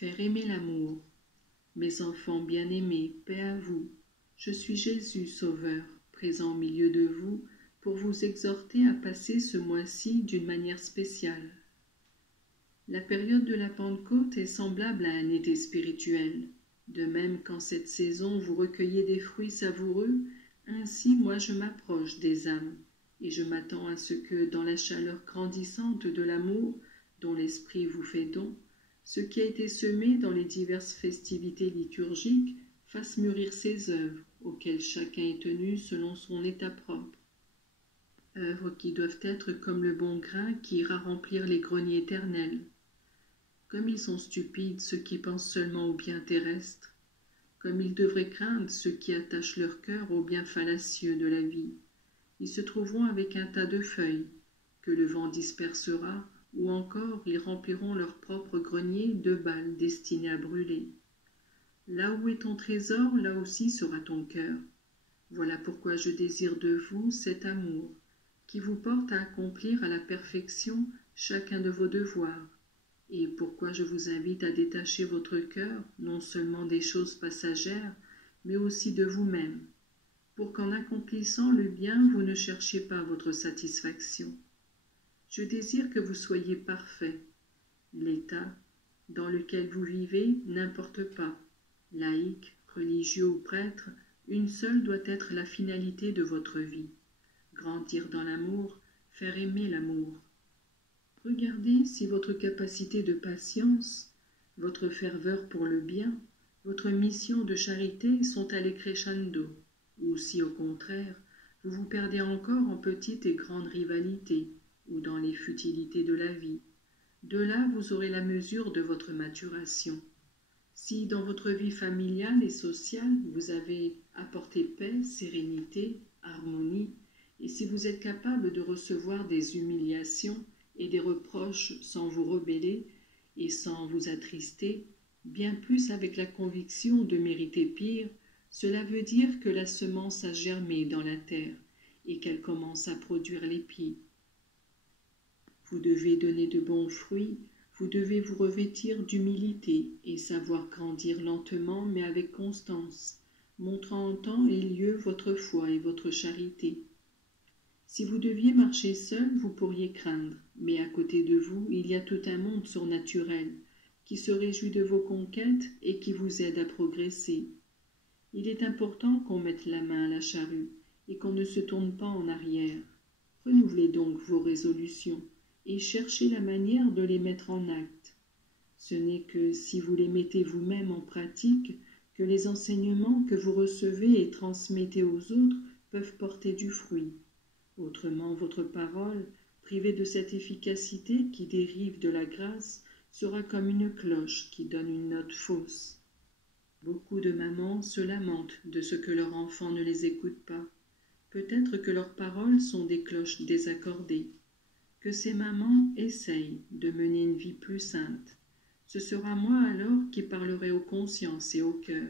Faire aimer l'amour. Mes enfants bien-aimés, paix à vous. Je suis Jésus Sauveur, présent au milieu de vous, pour vous exhorter à passer ce mois-ci d'une manière spéciale. La période de la Pentecôte est semblable à un été spirituel. De même qu'en cette saison vous recueillez des fruits savoureux, ainsi moi je m'approche des âmes, et je m'attends à ce que, dans la chaleur grandissante de l'amour dont l'Esprit vous fait don, ce qui a été semé dans les diverses festivités liturgiques fasse mûrir ses œuvres, auxquelles chacun est tenu selon son état propre. Œuvres qui doivent être comme le bon grain qui ira remplir les greniers éternels. Comme ils sont stupides ceux qui pensent seulement au bien terrestre, comme ils devraient craindre ceux qui attachent leur cœur au bien fallacieux de la vie. Ils se trouveront avec un tas de feuilles, que le vent dispersera, ou encore ils rempliront leur propre grenier de balles destinées à brûler. Là où est ton trésor, là aussi sera ton cœur. Voilà pourquoi je désire de vous cet amour, qui vous porte à accomplir à la perfection chacun de vos devoirs, et pourquoi je vous invite à détacher votre cœur non seulement des choses passagères, mais aussi de vous-même, pour qu'en accomplissant le bien vous ne cherchiez pas votre satisfaction. Je désire que vous soyez parfaits. L'état dans lequel vous vivez n'importe pas. Laïque, religieux ou prêtre, une seule doit être la finalité de votre vie. Grandir dans l'amour, faire aimer l'amour. Regardez si votre capacité de patience, votre ferveur pour le bien, votre mission de charité sont allées crescendo, ou si au contraire, vous vous perdez encore en petites et grandes rivalités, ou dans les futilités de la vie. De là, vous aurez la mesure de votre maturation. Si dans votre vie familiale et sociale, vous avez apporté paix, sérénité, harmonie, et si vous êtes capable de recevoir des humiliations et des reproches sans vous rebeller et sans vous attrister, bien plus avec la conviction de mériter pire, cela veut dire que la semence a germé dans la terre et qu'elle commence à produire l'épi. Vous devez donner de bons fruits, vous devez vous revêtir d'humilité et savoir grandir lentement mais avec constance, montrant en temps et lieu votre foi et votre charité. Si vous deviez marcher seul, vous pourriez craindre, mais à côté de vous, il y a tout un monde surnaturel qui se réjouit de vos conquêtes et qui vous aide à progresser. Il est important qu'on mette la main à la charrue et qu'on ne se tourne pas en arrière. Renouvelez donc vos résolutions et cherchez la manière de les mettre en acte. Ce n'est que si vous les mettez vous-même en pratique que les enseignements que vous recevez et transmettez aux autres peuvent porter du fruit. Autrement, votre parole, privée de cette efficacité qui dérive de la grâce, sera comme une cloche qui donne une note fausse. Beaucoup de mamans se lamentent de ce que leur enfant ne les écoute pas. Peut-être que leurs paroles sont des cloches désaccordées. Que ces mamans essayent de mener une vie plus sainte. Ce sera moi alors qui parlerai aux consciences et au cœur.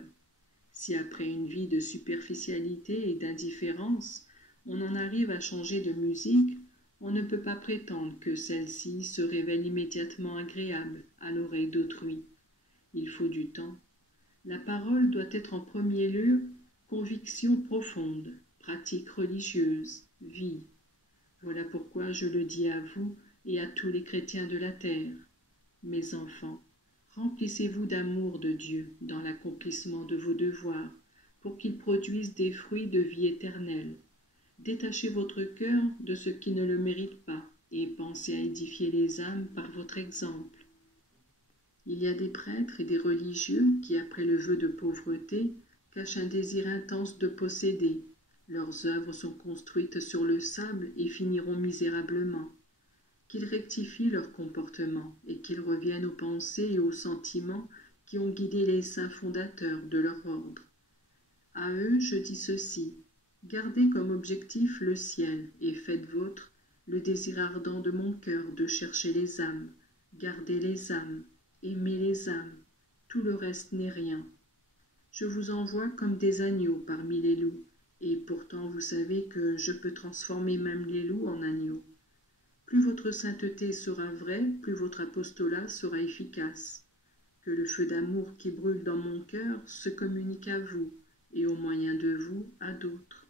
Si après une vie de superficialité et d'indifférence, on en arrive à changer de musique, on ne peut pas prétendre que celle-ci se révèle immédiatement agréable à l'oreille d'autrui. Il faut du temps. La parole doit être en premier lieu conviction profonde, pratique religieuse, vie. Voilà pourquoi je le dis à vous et à tous les chrétiens de la terre. Mes enfants, remplissez-vous d'amour de Dieu dans l'accomplissement de vos devoirs, pour qu'ils produisent des fruits de vie éternelle. Détachez votre cœur de ce qui ne le mérite pas, et pensez à édifier les âmes par votre exemple. Il y a des prêtres et des religieux qui, après le vœu de pauvreté, cachent un désir intense de posséder. Leurs œuvres sont construites sur le sable et finiront misérablement. Qu'ils rectifient leur comportement et qu'ils reviennent aux pensées et aux sentiments qui ont guidé les saints fondateurs de leur ordre. À eux, je dis ceci, gardez comme objectif le ciel et faites vôtre le désir ardent de mon cœur de chercher les âmes, gardez les âmes, aimez les âmes, tout le reste n'est rien. Je vous envoie comme des agneaux parmi les loups, et pourtant vous savez que je peux transformer même les loups en agneaux. Plus votre sainteté sera vraie, plus votre apostolat sera efficace. que le feu d'amour qui brûle dans mon cœur se communique à vous, et au moyen de vous à d'autres.